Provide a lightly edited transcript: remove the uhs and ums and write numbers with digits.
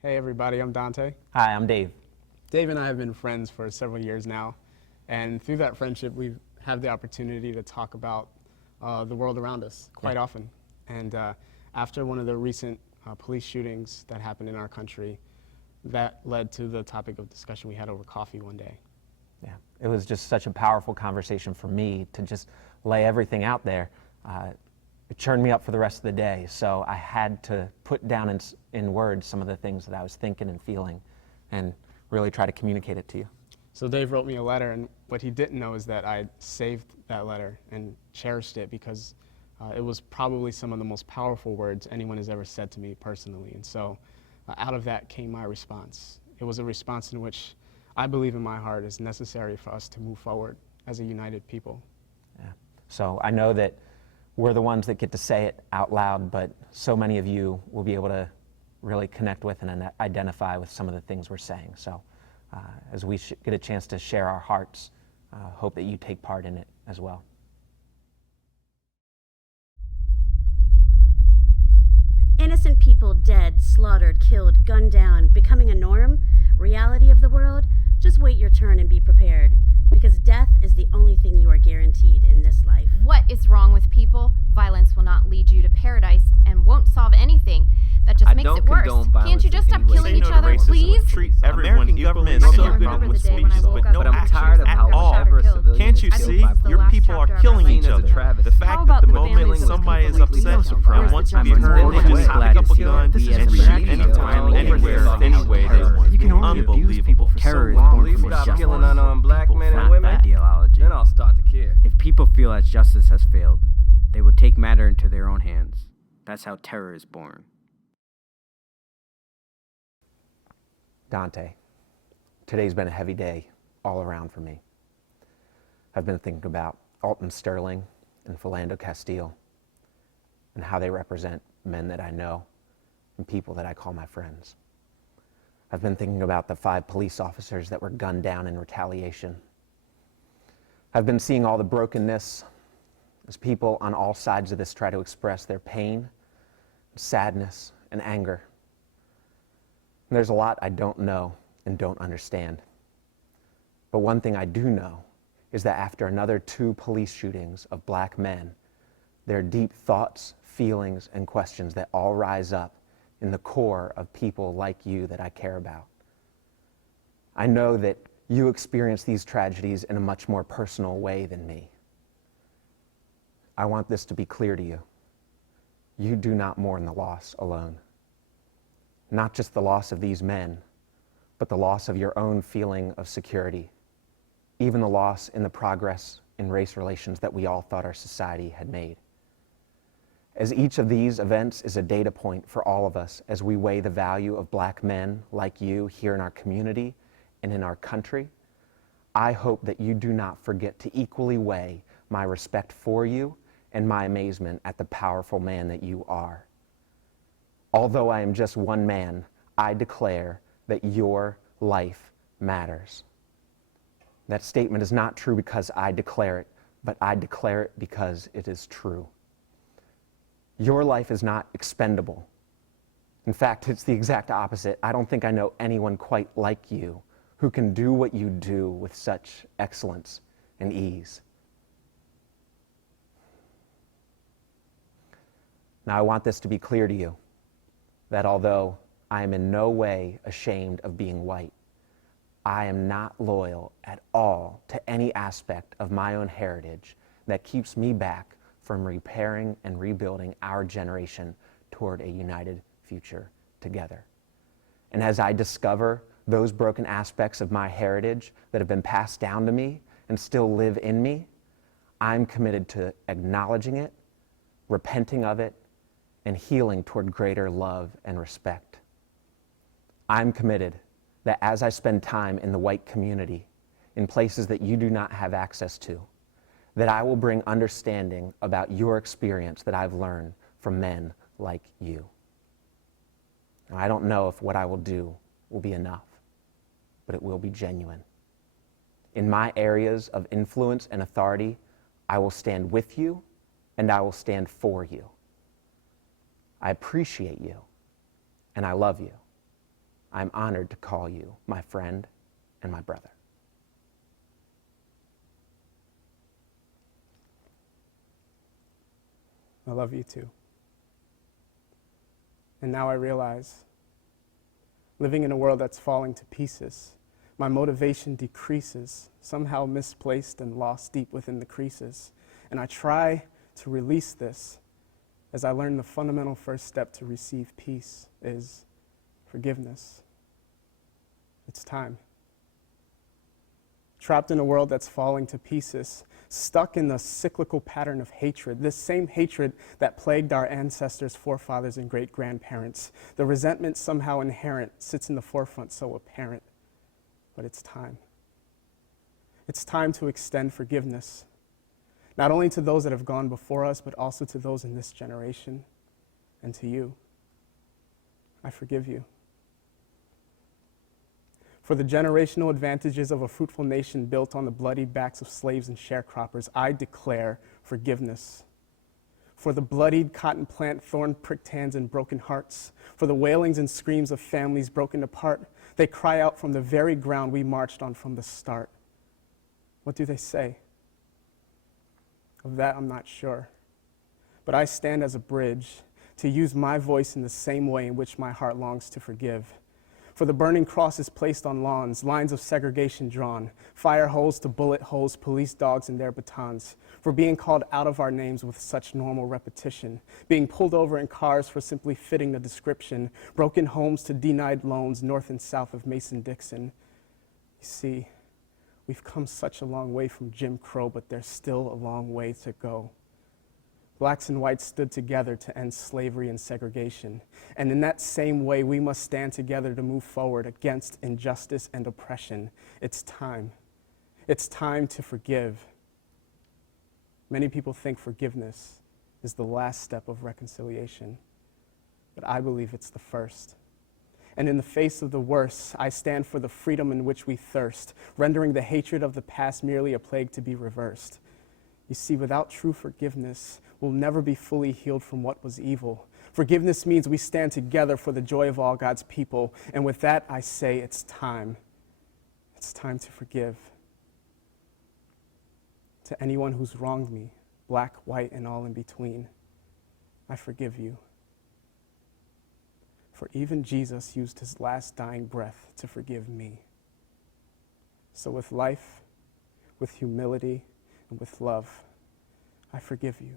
Hey everybody, I'm Dante. Hi, I'm Dave. Dave and I have been friends for several years now, and through that friendship we've had the opportunity to talk about the world around us quite often. And after one of the recent police shootings that happened in our country, that led to the topic of discussion we had over coffee one day. Yeah, it was just such a powerful conversation for me to just lay everything out there. It churned me up for the rest of the day, so I had to put down in words some of the things that I was thinking and feeling and really try to communicate it to you. So Dave wrote me a letter, and what he didn't know is that I saved that letter and cherished it because it was probably some of the most powerful words anyone has ever said to me personally. And so out of that came my response. It was a response in which I believe in my heart is necessary for us to move forward as a united people. Yeah. So I know that we're the ones that get to say it out loud, but so many of you will be able to really connect with and identify with some of the things we're saying. So as we get a chance to share our hearts, hope that you take part in it as well. Innocent people dead, slaughtered, killed, gunned down, becoming a norm, reality of the world. Just wait your turn and be prepared, because death is the only thing you are guaranteed in this life. What is wrong with people? Violence will not lead you to paradise and won't solve anything. That just makes it worse. Can't you just stop killing each other, please? Treat everyone equally and so good with speeches, but no actions at all. Can't you see? Your people are killing each other. The fact that the moment somebody is upset and wants to be heard, they just pick up a gun and shoot anytime, anywhere, any way they want. You can only abuse people for terror so long. Please stop killing unarmed black men and women. Ideology. Then I'll start to care. If people feel that justice has failed, they will take matter into their own hands. That's how terror is born. Dante, today's been a heavy day all around for me. I've been thinking about Alton Sterling and Philando Castile and how they represent men that I know and people that I call my friends. I've been thinking about the 5 police officers that were gunned down in retaliation. I've been seeing all the brokenness as people on all sides of this try to express their pain, sadness, and anger. And there's a lot I don't know and don't understand. But one thing I do know is that after another 2 police shootings of black men, there are deep thoughts, feelings, and questions that all rise up in the core of people like you that I care about. I know that you experience these tragedies in a much more personal way than me. I want this to be clear to you. You do not mourn the loss alone. Not just the loss of these men, but the loss of your own feeling of security, even the loss in the progress in race relations that we all thought our society had made. As each of these events is a data point for all of us as we weigh the value of black men like you here in our community and in our country, I hope that you do not forget to equally weigh my respect for you and my amazement at the powerful man that you are. Although I am just one man, I declare that your life matters. That statement is not true because I declare it, but I declare it because it is true. Your life is not expendable. In fact, it's the exact opposite. I don't think I know anyone quite like you who can do what you do with such excellence and ease. Now, I want this to be clear to you, that although I am in no way ashamed of being white, I am not loyal at all to any aspect of my own heritage that keeps me back from repairing and rebuilding our generation toward a united future together. And as I discover those broken aspects of my heritage that have been passed down to me and still live in me, I'm committed to acknowledging it, repenting of it, and healing toward greater love and respect. I'm committed that as I spend time in the white community, in places that you do not have access to, that I will bring understanding about your experience that I've learned from men like you. Now, I don't know if what I will do will be enough, but it will be genuine. In my areas of influence and authority, I will stand with you and I will stand for you. I appreciate you and I love you. I'm honored to call you my friend and my brother. I love you too. And now I realize, living in a world that's falling to pieces, my motivation decreases, somehow misplaced and lost deep within the creases. And I try to release this as I learn the fundamental first step to receive peace is forgiveness. It's time. Trapped in a world that's falling to pieces, stuck in the cyclical pattern of hatred, this same hatred that plagued our ancestors, forefathers, and great-grandparents. The resentment somehow inherent sits in the forefront, so apparent. But it's time. It's time to extend forgiveness, not only to those that have gone before us, but also to those in this generation and to you. I forgive you. For the generational advantages of a fruitful nation built on the bloody backs of slaves and sharecroppers, I declare forgiveness. For the bloodied cotton plant, thorn-pricked hands and broken hearts, for the wailings and screams of families broken apart, they cry out from the very ground we marched on from the start. What do they say? Of that, I'm not sure. But I stand as a bridge to use my voice in the same way in which my heart longs to forgive. For the burning crosses placed on lawns, lines of segregation drawn, fire holes to bullet holes, police dogs and their batons, for being called out of our names with such normal repetition, being pulled over in cars for simply fitting the description, broken homes to denied loans north and south of Mason-Dixon. You see, we've come such a long way from Jim Crow, but there's still a long way to go. Blacks and whites stood together to end slavery and segregation. And in that same way, we must stand together to move forward against injustice and oppression. It's time. It's time to forgive. Many people think forgiveness is the last step of reconciliation, but I believe it's the first. And in the face of the worst, I stand for the freedom in which we thirst, rendering the hatred of the past merely a plague to be reversed. You see, without true forgiveness, we'll never be fully healed from what was evil. Forgiveness means we stand together for the joy of all God's people. And with that, I say it's time. It's time to forgive. To anyone who's wronged me, black, white, and all in between, I forgive you. For even Jesus used his last dying breath to forgive me. So with life, with humility, and with love, I forgive you.